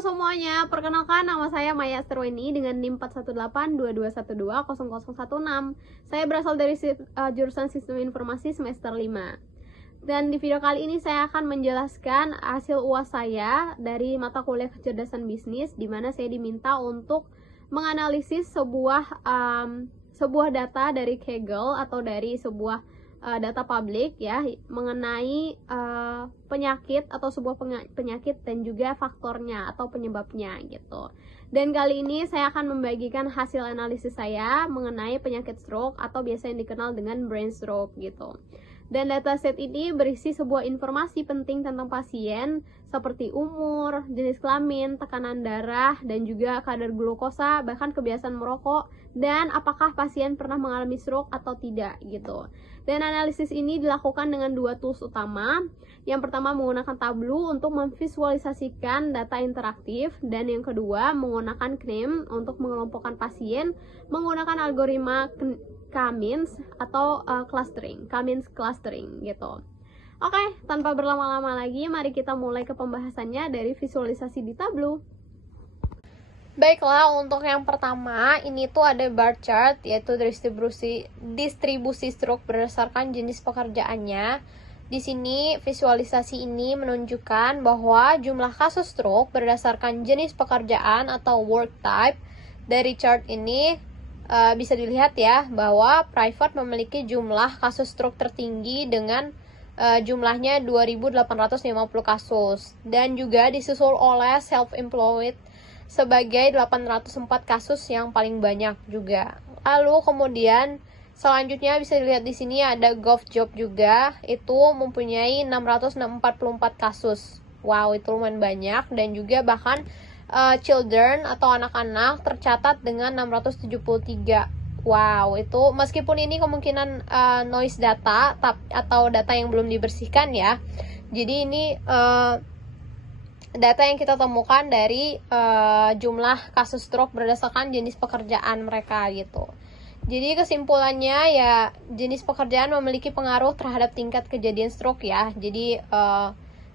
Halo semuanya, perkenalkan nama saya Maya Asterweni dengan NIM 41822120016. Saya berasal dari jurusan Sistem Informasi semester 5. Dan di video kali ini saya akan menjelaskan hasil UAS saya dari mata kuliah kecerdasan bisnis, di mana saya diminta untuk menganalisis sebuah data dari Kaggle atau dari sebuah data publik ya mengenai penyakit atau sebuah penyakit dan juga faktornya atau penyebabnya gitu. Dan kali ini saya akan membagikan hasil analisis saya mengenai penyakit stroke atau biasa yang dikenal dengan brain stroke gitu. Dan dataset ini berisi sebuah informasi penting tentang pasien seperti umur, jenis kelamin, tekanan darah, dan juga kadar glukosa, bahkan kebiasaan merokok, dan apakah pasien pernah mengalami stroke atau tidak gitu. Dan analisis ini dilakukan dengan dua tools utama. Yang pertama menggunakan Tableau untuk memvisualisasikan data interaktif, dan yang kedua menggunakan KNIM untuk mengelompokkan pasien menggunakan algoritma K-means atau K-means clustering gitu. Oke, tanpa berlama-lama lagi, mari kita mulai ke pembahasannya dari visualisasi di Tableau. Baiklah, untuk yang pertama, ini tuh ada bar chart, yaitu distribusi stroke berdasarkan jenis pekerjaannya. Di sini, visualisasi ini menunjukkan bahwa jumlah kasus stroke berdasarkan jenis pekerjaan atau work type dari chart ini bisa dilihat ya bahwa private memiliki jumlah kasus stroke tertinggi dengan jumlahnya 2.850 kasus, dan juga disusul oleh self-employed sebagai 804 kasus yang paling banyak juga. Lalu kemudian selanjutnya bisa dilihat di sini ada GovJob juga, itu mempunyai 644 kasus. Wow, itu lumayan banyak. Dan juga bahkan children atau anak-anak tercatat dengan 673. Wow, itu meskipun ini kemungkinan noise data atau data yang belum dibersihkan ya. Jadi ini data yang kita temukan dari jumlah kasus stroke berdasarkan jenis pekerjaan mereka gitu. Jadi kesimpulannya ya, jenis pekerjaan memiliki pengaruh terhadap tingkat kejadian stroke ya. Jadi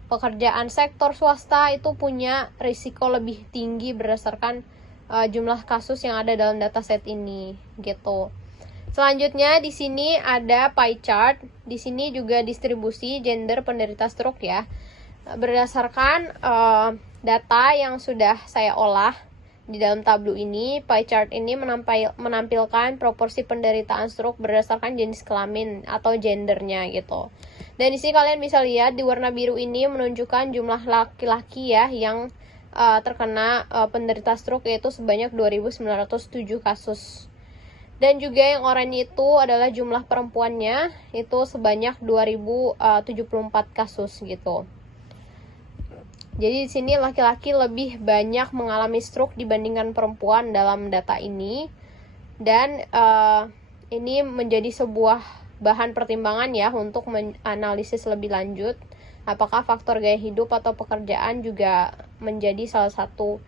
pekerjaan sektor swasta itu punya risiko lebih tinggi berdasarkan jumlah kasus yang ada dalam dataset ini gitu. Selanjutnya di sini ada pie chart. Di sini juga distribusi gender penderita stroke ya. Berdasarkan data yang sudah saya olah di dalam tableau ini, pie chart ini menampilkan proporsi penderitaan stroke berdasarkan jenis kelamin atau gendernya gitu. Dan di sini kalian bisa lihat di warna biru ini menunjukkan jumlah laki-laki ya yang terkena penderita stroke, yaitu sebanyak 2.907 kasus. Dan juga yang oranye itu adalah jumlah perempuannya, itu sebanyak 2.074 kasus gitu. Jadi di sini laki-laki lebih banyak mengalami stroke dibandingkan perempuan dalam data ini. Dan ini menjadi sebuah bahan pertimbangan ya untuk menganalisis lebih lanjut apakah faktor gaya hidup atau pekerjaan juga menjadi salah satu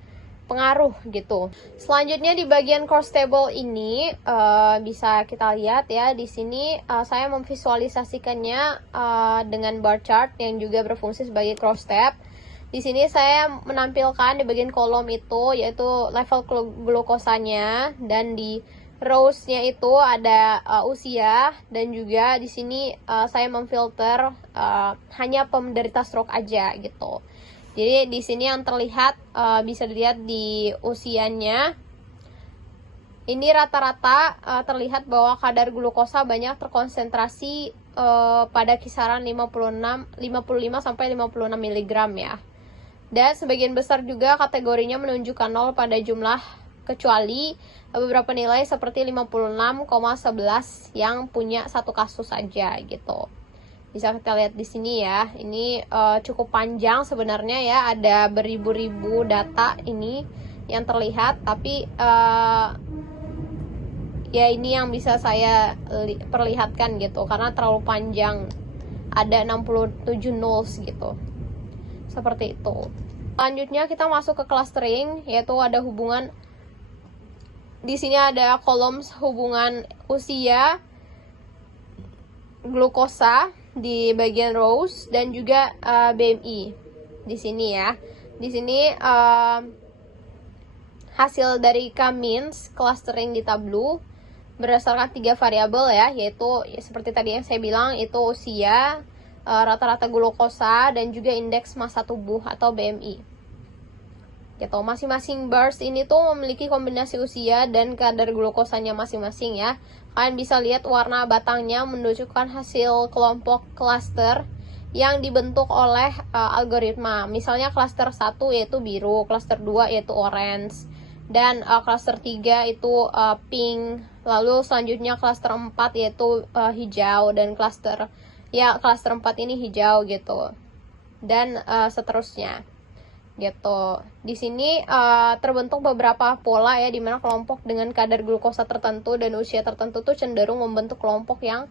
pengaruh gitu. Selanjutnya di bagian course table ini bisa kita lihat ya, di sini saya memvisualisasikannya dengan bar chart yang juga berfungsi sebagai cross tab. Di sini saya menampilkan di bagian kolom itu yaitu level glukosanya, dan di rows-nya itu ada usia, dan juga di sini saya memfilter hanya penderita stroke aja gitu. Jadi di sini yang terlihat bisa dilihat di usianya. Ini rata-rata terlihat bahwa kadar glukosa banyak terkonsentrasi pada kisaran 55 sampai 56 mg ya. Dan sebagian besar juga kategorinya menunjukkan 0 pada jumlah, kecuali beberapa nilai seperti 56,11 yang punya satu kasus saja gitu. Bisa kita lihat di sini ya. Ini cukup panjang sebenarnya ya, ada beribu-ribu data ini yang terlihat, tapi ya ini yang bisa saya perlihatkan gitu karena terlalu panjang, ada 67 nulls gitu. Seperti itu. Selanjutnya kita masuk ke clustering, yaitu ada hubungan. Di sini ada kolom hubungan usia, glukosa di bagian rows, dan juga BMI di sini ya. Di sini hasil dari K-means clustering di Tableau berdasarkan 3 variabel ya, yaitu seperti tadi yang saya bilang, itu usia, rata-rata glukosa, dan juga indeks massa tubuh atau BMI. Gitu. Masing-masing bars ini tuh memiliki kombinasi usia dan kadar glukosanya masing-masing ya. Kalian bisa lihat warna batangnya menunjukkan hasil kelompok cluster yang dibentuk oleh algoritma. Misalnya cluster 1 yaitu biru, cluster 2 yaitu orange, dan cluster 3 itu pink. Lalu selanjutnya cluster 4 yaitu hijau, dan cluster 4 ini hijau gitu. Dan seterusnya. Gitu. Di sini terbentuk beberapa pola ya, dimana kelompok dengan kadar glukosa tertentu dan usia tertentu tuh cenderung membentuk kelompok yang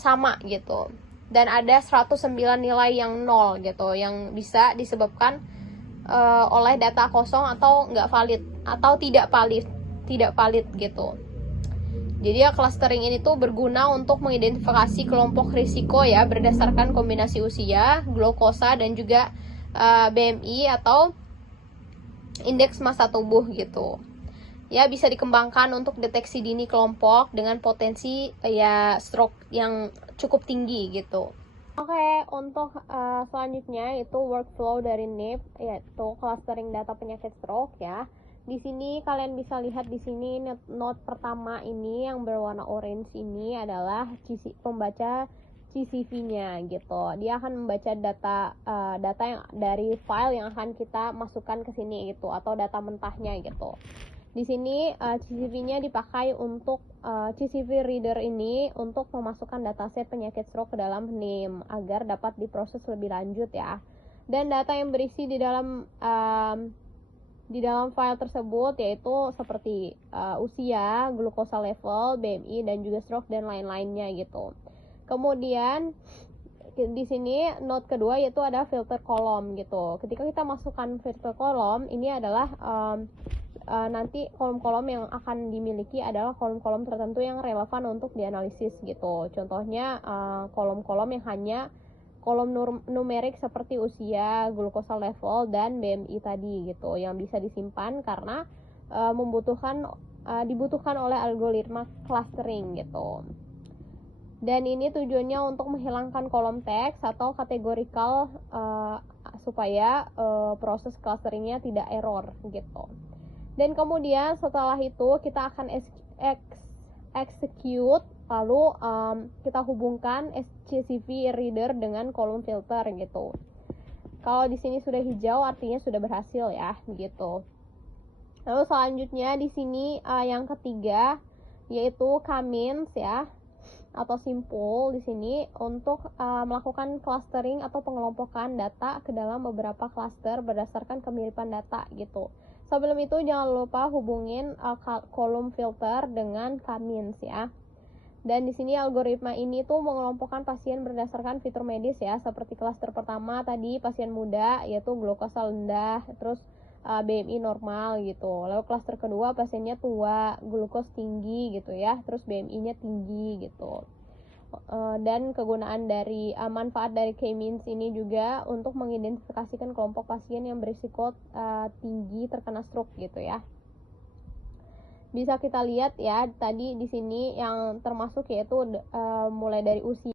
sama gitu. Dan ada 109 nilai yang 0 gitu, yang bisa disebabkan oleh data kosong atau nggak valid atau tidak valid gitu. Jadi ya, clustering ini tuh berguna untuk mengidentifikasi kelompok risiko ya, berdasarkan kombinasi usia, glukosa, dan juga BMI atau indeks massa tubuh gitu. Ya, bisa dikembangkan untuk deteksi dini kelompok dengan potensi ya stroke yang cukup tinggi gitu. Oke, untuk selanjutnya itu workflow dari NIP, yaitu clustering data penyakit stroke ya. Di sini kalian bisa lihat di sini note pertama ini yang berwarna orange ini adalah pembaca CCV-nya gitu. Dia akan membaca data yang dari file yang akan kita masukkan ke sini gitu, atau data mentahnya gitu. Di sini CCV-nya dipakai untuk CCV reader ini untuk memasukkan dataset penyakit stroke ke dalam NIM agar dapat diproses lebih lanjut ya. Dan data yang berisi di dalam file tersebut yaitu seperti usia, glukosa level, BMI, dan juga stroke dan lain-lainnya gitu. Kemudian di sini note kedua yaitu ada filter kolom gitu. Ketika kita masukkan filter kolom, ini adalah nanti kolom-kolom yang akan dimiliki adalah kolom-kolom tertentu yang relevan untuk dianalisis gitu. Contohnya kolom-kolom yang hanya kolom numerik seperti usia, glukosa level, dan BMI tadi gitu, yang bisa disimpan karena dibutuhkan oleh algoritma clustering gitu. Dan ini tujuannya untuk menghilangkan kolom teks atau kategorikal supaya proses clusteringnya tidak error gitu. Dan kemudian setelah itu kita akan execute, lalu kita hubungkan CCV reader dengan kolom filter gitu. Kalau di sini sudah hijau artinya sudah berhasil ya gitu. Lalu selanjutnya di sini yang ketiga yaitu K-means ya, atau simpul di sini untuk melakukan clustering atau pengelompokan data ke dalam beberapa cluster berdasarkan kemiripan data gitu. Sebelum itu jangan lupa hubungin kolom filter dengan K-means ya. Dan di sini algoritma ini tuh mengelompokkan pasien berdasarkan fitur medis ya, seperti klaster pertama tadi pasien muda yaitu glukosa rendah, terus BMI normal gitu. Lalu klaster kedua pasiennya tua, glukos tinggi gitu ya, terus BMI-nya tinggi gitu. Dan kegunaan dari manfaat dari K-means ini juga untuk mengidentifikasikan kelompok pasien yang berisiko tinggi terkena stroke gitu ya. Bisa kita lihat ya tadi di sini yang termasuk yaitu mulai dari usia